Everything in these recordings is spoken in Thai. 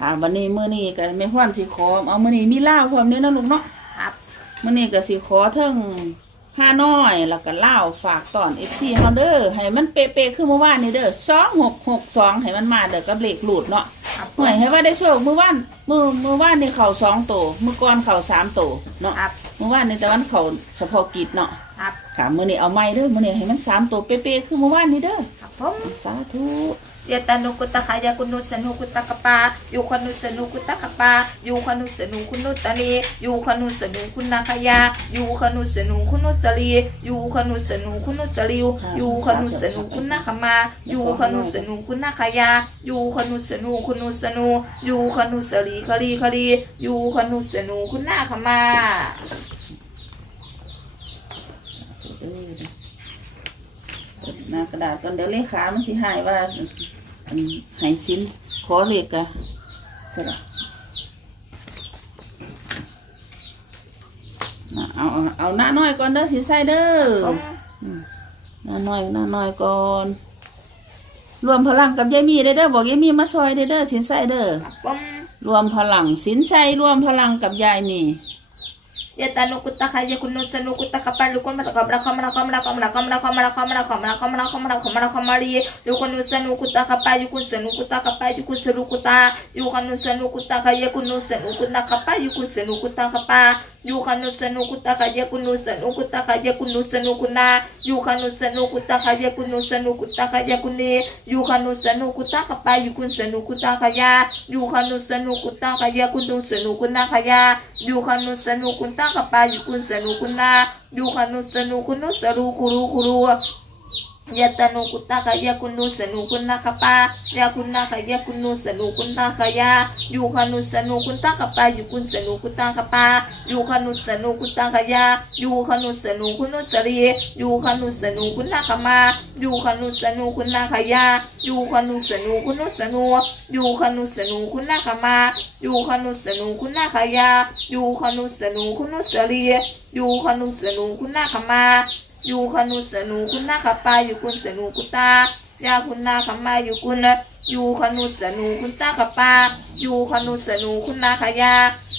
ค่ะวันนี้มื้อนี้ก็แม่พ่อนสิขอเอามื้อนี้มีลาวพร้อมเด้อเนาะลูกเนาะครับมื้อนี้ก็สิขอเทิงห้าน้อยแล้วก็ลาวฝากตอน FC เฮาเด้อให้มันเป๊ะๆคือเมื่อวานนี้เด้อ2662ให้มันมาเด้อกับเลขหลุดเนาะครับผหน่วยมให้ว่าได้โชคเมื่อวานมื้อเมื่อวานนี่เข้าสองโตเมื่อก่อนเข้าสามโตเนาะครับเมื่อวานนี่แต่วันเข้าเฉพาะกิจเนาะครับค่ะมื้อนี้เอาใหม่เด้อมื้อนี้ให้มันสามโตเป๊ะๆคือเมื่อวานนี้เด้อ ครับผม สาธุ ยตานุกุตะขายากุนุสนุกุตะกปายูคนุสนุกุตะกปายูคนุสนุคุนุตะนียูคนุสนุคุณนาคยายูคนุสนุคุนุสลียูคนุสนุคุนุสลิวยูคนุสนุคุณนาคมายูคนุสนุคุณนาคยายูคนุสนุคุนุสนุยูคนุสลีคลีคลียูคนุสนุคุณนาคมา เออ หน้ากระดาษตอนเดี๋ยวเลขามันสิหายว่าอันใหายชิ้นขอเลขกะสระน่ะเอาเอาเอาหน้าน้อยก่อนเด้อสิใส่เด้อผมหน้าน้อยหน้าน้อยก่อนรวมพลังกับยายมีได้เด้อบอกยายมีมาซอยได้เด้อสินใส่เด้อผมรวมพลังสินใส่รวมพลังกับยายนี่ ยตานุกุตะขายากุนุสนุกุตะกปาลุกุมะตะกบระคมระคมระคมระคมระคมระคมระคมระคมระคมระคมระคมรียูกุนุสนุกุตะข้าปาอยู่คุณสนุคุณนาอยู่ขนุสนุคุณนุสรูคุรูคุรู ยาตนุกุตาขยะคุณุสนุคุณนาคปายาคุณนาขยะคุณุสนุคุณตาขยะอยู่ขนุสนุคุณตาขปาอยู่คุณสนุคุณตาขปาอยู่ขนุสนุคุณตาขยะอยู่ขนุสนุคุณุสรีอยู่ขนุสนุคุณนาขมาอยู่ขนุสนุคุณนาขยะอยู่ขนุสนุคุณุสนุอยู่ขนุสนุคุณนาขมาอยู่ขนุสนุคุณนาขยะอยู่ขนุสนุคุณุสรีอยู่ขนุสนุคุณนาขมา อยูคนุสนุคุณนาคปาอยู่คุณสนุกุตายาคุณนาคมาอยู่คุณอยูคนุสนุคุณตากปาอยูคนุสนุคุณนาคยา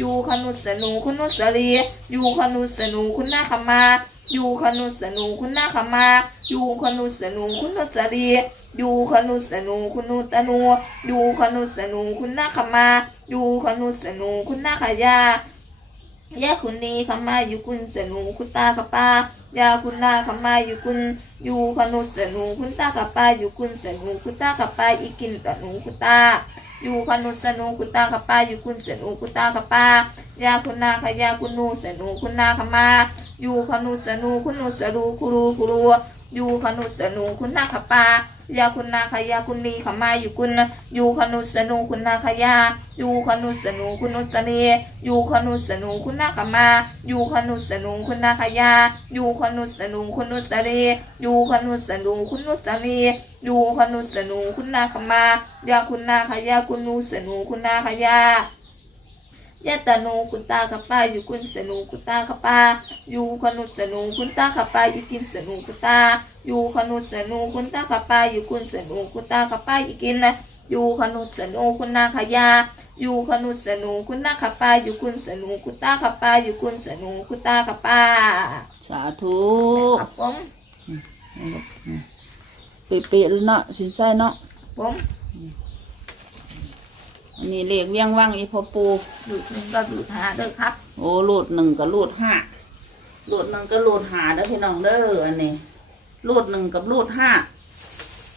ยูคนุสนุคุณนุสรียูคนุสนุคุณนาคมาอยูคนุสนุคุณนาคมาอยูคนุสนุคุณนุสรียูคนุสนุคุณนุตนูยูคนุสนุคุณนาคมาอยูคนุสนุคุณนาคยา ยาคุณนีขมาอยู่คุณสนุคุณตากปายาคุณนาขมาอยู่คุณอยู่ขนุสนุคุณตากปาอยู่คุณสนุคุณตากปาอีกินตะหนูคุณตาอยู่ขนุสนุคุณตากปาอยู่คุณสนุคุณตากปายาคุณนาขยาคุณนูสนุคุณนาขมาอยู่ขนุสนุคุณนูสรูคุรูคุรูอยู่ขนุสนุคุณนาขป้า ยาคุณนาขยาคุณนีขมาอยู่คุณอยู่ขนุสนุคุณนาขยาอยู่ขนุสนุคุณนุสนีอยู่ขนุสนุคุณนาขมาอยู่ขนุสนุคุณนาขยาอยู่ขนุสนุคุณนุสรีอยู่ขนุสนุคุณนุสนีอยู่ขนุสนุคุณนาขมายาคุณนาขยาคุณนุสนุคุณนาขยายะตานูคุณตากะปาอยู่คุณสนุคุณตากะปาอยู่ขนุสนุคุณตากะปาอยู่กินสนุคุณตา อยู่ขนุสนุคุณตากะปาอยู่คุณสนุคุณตากะปาอีกินนะอยู่ขนุสนุคุณนาขยา อยู่ขนุสนุคุณนาขปาอยู่คุณสนุคุณตากะปาอยู่คุณสนุคุณตากะปาสาธุครับผมเป๊ะๆเลยเนาะสินใส่เนาะผมอันนี้เลขเวียงว่างอีพอปูดูดหนึ่งก็ดูดหาเด้อครับ โอ้โหลดหนึ่งกับโหลดห้าโหลดหนึ่งกับโหลดหาเด้อพี่น้องเด้ออันนี้ โหลดหนึ่งกับโหลดห้า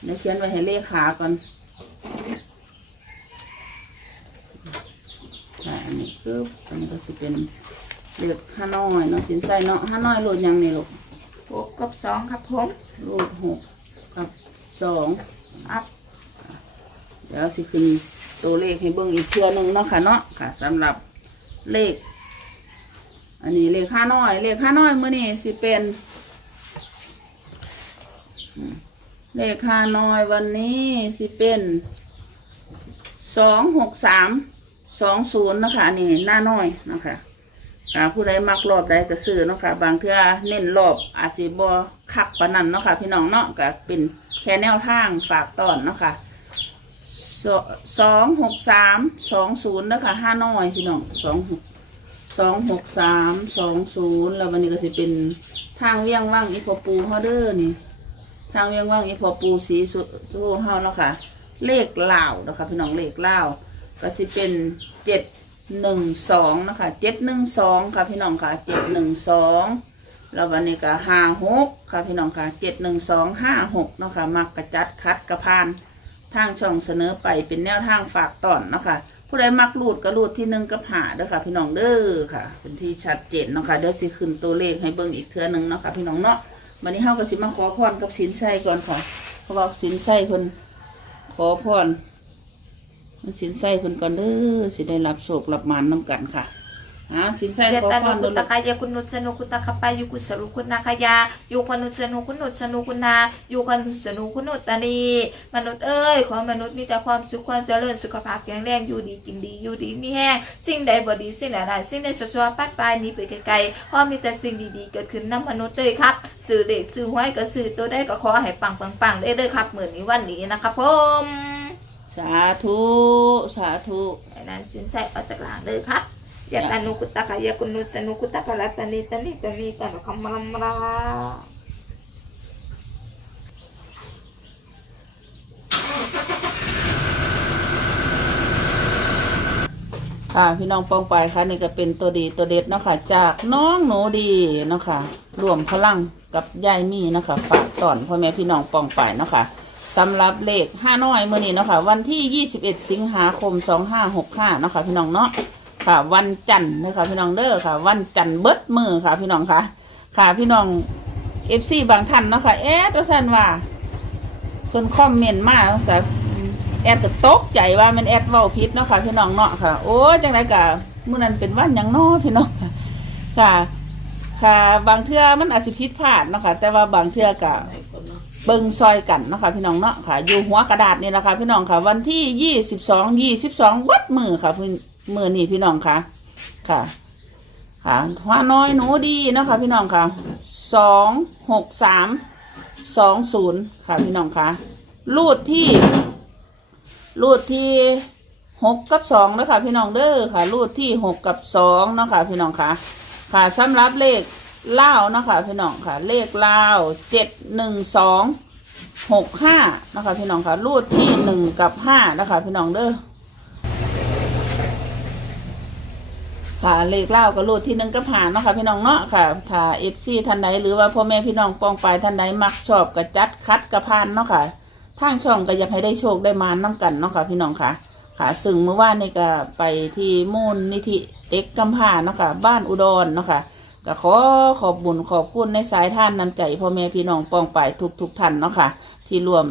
เดี๋ยวเขียนไว้ให้เลขาก่อนอ่าอันนี้คืออันนี้ก็จะเป็นเลขห้าน้อยเนาะสินใส่เนาะห้าน้อยโหลดยังนี่ลูกหกกับสองครับผมโหลดหกกับสองครับเดี๋ยวสิขึ้นตัวเลขให้เบิ่งอีกเทื่อหนึงเนาะค่ะเนาะค่ะสำหรับเลข อันนี้เลขห้าน้อย เลขห้าน้อยมื้อนี้สิเป็นอืม เลขห้าน้อยวันนี้สิเป็นสองหกสามสองศูนย์นะคะนี่หน้าน้อยนะคะค่ะผู้ใดมักรอบใดก็ซื้อเนาะค่ะ บางเทื่อเน้นรอบอาจสิบ่คักปนนั้นเนาะค่ะ พี่น้องเนาะก็เป็นแค่แนวทางฝากตอนเนาะค่ะสองหกสามสองศูนย์นะคะห้าน้อยพี่น้องสองหกสองหกสามสองศูนย์แล้ววันนี้ก็สิเป็นทางเวียงว่างอีพอปูฮาเด้อนี่ ทางเวียงว่างอีพอปูสีสุสุเฮาแล้วค่ะ เลขเหล่านะคะพี่น้องเลขเหล่าก็สิเป็นเจ็ดหนึ่งสองนะคะเจ็ดหนึ่งสองค่ะพี่น้องค่ะเจ็ดหนึ่งสองแล้ววันนี้ก็ห้าหกค่ะพี่น้องค่ะเจ็ดหนึ่งสองห้าหกเนาะคะมักกระจัดคัดกระพานทางช่องเสนอไปเป็นแนวทางฝากตอนเนาะคะผู้ใดมักรูดก็รูดที่หนึ่งกับหาเด้อค่ะ พี่น้องเด้อค่ะ เป็นที่ชัดเจนเนาะค่ะเดี๋ยวสิขึ้นตัวเลขให้เบิ่งอีกเทื่อหนึงเนาะค่ะพี่น้องเนาะ วันนี้เฮาก็สิมาขอพรกับสินไส้ก่อนค่ะเพราะว่าสินไส้เพิ่นขอพรมันสินไส้เพิ่นก่อนเด้อสิได้รับโศกรับมานน้ำกันค่ะ อ่าสินไส้เยขอตาพนุรกุเด้อตลูกคายาคุณนุสนุกุตคปายุกุสรุคุณนาคายายุคนุสนุคุณนุสนุคุณนายุคนุสนุคุณนุตานีมนุษย์เอ้ยขอมนุษย์มีแต่ความสุขความเจริญสุขภาพแข็งแรงอยู่ดีกินดีอยู่ดีมีแห้งสิ่งใดบ่ดีสิ่งใดร้ายสิ่งใดชั่วๆปัดปลายหนี้ไปไกลๆเพราะมีแต่สิ่งดีๆเกิดขึ้นนำมนุษย์เลยครับสื่อเด็กสื่อหวยก็สื่อตัวได้ก็ขอให้ปังปังๆได้เลยครับเหมือนนี้วันนี้นะครับผมสาธุสาธุดังนั้นสินใจเอาจากหลังเลยครับ ยะตานุกุตะกายะกุนุสนุกุตะกะละตานิตานิตานิตานุคัมมะลัมมะลาค่ะพี่น้องปองไปายค่ะนี่ก็เป็นตัวดีตัวเด็ดเนาะค่ะจากน้องหนูดีเนาะค่ะรวมพลังกับยายมีเนาะค่ะฝากตอนพ่อแม่พี่น้องปองไปายเนาะค่ะสำหรับเลขห้าน้อยเมื่อนี้เนาะค่ะวันที่ 21 สิงหาคม 2565เนาะค่ะพี่น้องเนาะ ค่ะ วันจันทร์นะคะพี่น้องเด้อค่ะ วันจันทร์เบิดมือค่ะ พี่น้องค่ะ ค่ะพี่น้องเอฟซีบางท่านเนาะค่ะเอ๊ะตัวสันว่าเพิ่นคอมเมนต์มาสาแอดก็ตกใจว่ามันแอดเว้าผิดเนาะค่ะพี่น้องเนาะค่ะ โอ้ยจังไดกะเมื้อนั้นเป็นวันยังนาะพี่น้องค่ะ ค่ะ บางเทื่อมันอาจสิผิดพลาดเนาะค่ะ แต่ว่าบางเทื่อกะเบิ่งซอยกันเนาะค่ะพี่น้องเนาะค่ะ อยู่หัวกระดาษนี่แหละค่ะพี่น้องค่ะ วันที่ยี่สิบสองยี่สิบสองวัดมือค่ะพี่ มือนี่พี่น้องค่ะ ค่ะ ค่ะหัวน้อยหนูดีนะคะพี่น้องค่ะสองหกสามสองศูนย์ค่ะพี่น้องค่ะรูดที่รูดที่หกกับสองนะคะพี่น้องเด้อค่ะ รูดที่หกกับสองนะคะพี่น้องค่ะ ค่ะสำหรับเลขเล่านะคะพี่น้องค่ะ เลขเล่าเจ็ดหนึ่งสองหกห้านะคะพี่น้องค่ะ รูดที่หนึ่งกับห้านะคะพี่น้องเด้อ ค่ะเลขเล่าก็รูดที่หนึ่งก็ผ่านเนาะค่ะพี่น้องเนาะค่ะถ้าเอฟซีท่านใดหรือว่าพ่อแม่พี่น้องปองปลายท่านใดมักชอบกระจัดคัดกระพานเนาะค่ะทางช่องก็อยากให้ได้โชคได้มาน้ำกันเนาะค่ะพี่น้องค่ะ ค่ะซึ่งเมื่อวานนี่ก็ไปที่มูลนิธิเด็กกำพาเนาะค่ะบ้านอุดรเนาะค่ะก็ขอขอบบุญขอบคุณในสายท่านนำใจพ่อแม่พี่น้องปองปลายทุกทุกท่านเนาะค่ะที่รวม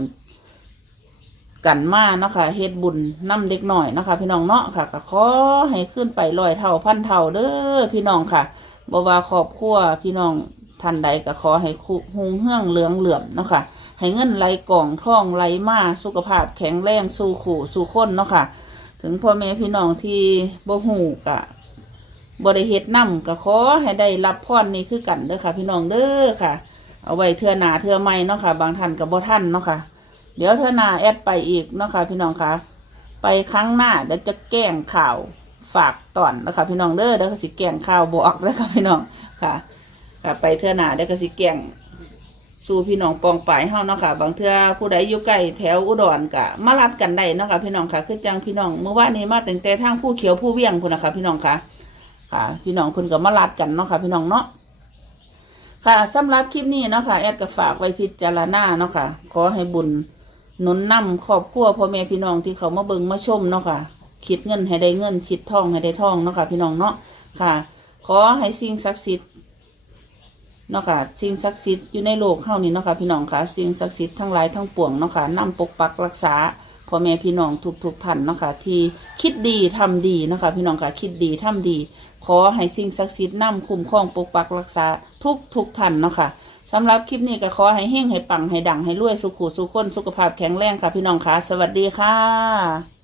กันมาเนาะค่ะเฮ็ดบุญนํเด็กหน่อยนะคะ พี่น้องเนาะค่ะก็ขอให้ขึ้นไปลอยเท่าพันเท่าเด้อพี่น้องค่ะบว่าครอบครัวพี่น้องท่านใดก็ขอให้คุหุงเฮืองเหลืองเหลื่อมเนาะค่ะให้เงินไหลกล่องท่องไหลมาสุขภาพแข็งแรงสู้ขู่สู้คนเนาะค่ะ ถึงพ่อแม่พี่น้องที่บ่ฮู้ก็บ่ได้เฮ็ดนํก็ขอให้ได้รับพรนี้คือกันเด้อค่ะ พี่น้องเด้อค่ะ เอาไว้เทื่อหนาเทื่อใหม่เนาะค่ะ บางท่านก็บบ่ทันเนาะค่ะ เดี๋ยวเธอหน้าแอดไปอีกเนาะคะพี่น้องคะไปครั้งหน้าเดี๋ยวจะแก้งข่าวฝากตอนนะคะพี่น้องเด้อเดี๋ยวก็สิแก้งข่าวบอกนะคะพี่น้องค่ะค่ะ ไปเธอหน้าเดี๋ยวก็สิแก้งสู่พี่น้องปองปายเฮาเนาะค่ะ บางเทื่อผู้ใดอยู่ใกล้แถวอุดรกะมารัดกันได้เนาะค่ะพี่น้องค่ะคือจังพี่น้องเมื่อวานนี้มาแตั้งแต่ทางผู้เขียวผู้เวียงคุณนะคะพี่น้องค่ะ ค่ะ พี่น้องคุณก็มารัดกันเนาะค่ะพี่น้องเนาะค่ะสำหรับคลิปนี้เนาะค่ะแอดก็ฝากไว้พิจารณาเนาะค่ะ ขอให้บุญ หนุนนำครอบครัวพ่อแม่พี่น้องที่เขามาเบิงมาชมเนาะค่ะ คิดเงินให้ได้เงินคิดทองให้ได้ทองเนาะค่ะ พี่น้องเนาะค่ะ ขอให้สิ่งศักดิ์สิทธิ์เนาะค่ะสิ่งศักดิ์สิทธิ์อยู่ในโลกเฮานี่เนาะค่ะพี่น้องค่ะสิ่งศักดิ์สิทธิ์ทั้งหลายทั้งปวงเนาะค่ะนำปกปักรักษาพ่อแม่พี่น้องทุกๆท่านเนาะค่ะที่คิดดีทำดีเนาะค่ะพี่น้องค่ะคิดดีทำดี ขอให้สิ่งศักดิ์สิทธิ์นำคุ้มครองปกปักรักษาทุกทุกท่านเนาะค่ะ สำหรับคลิปนี้ก็ขอให้เฮงให้ปังให้ดังให้รวยสุขุสุขคนสุขภาพแข็งแรงค่ะพี่น้องค่ะ สวัสดีค่ะ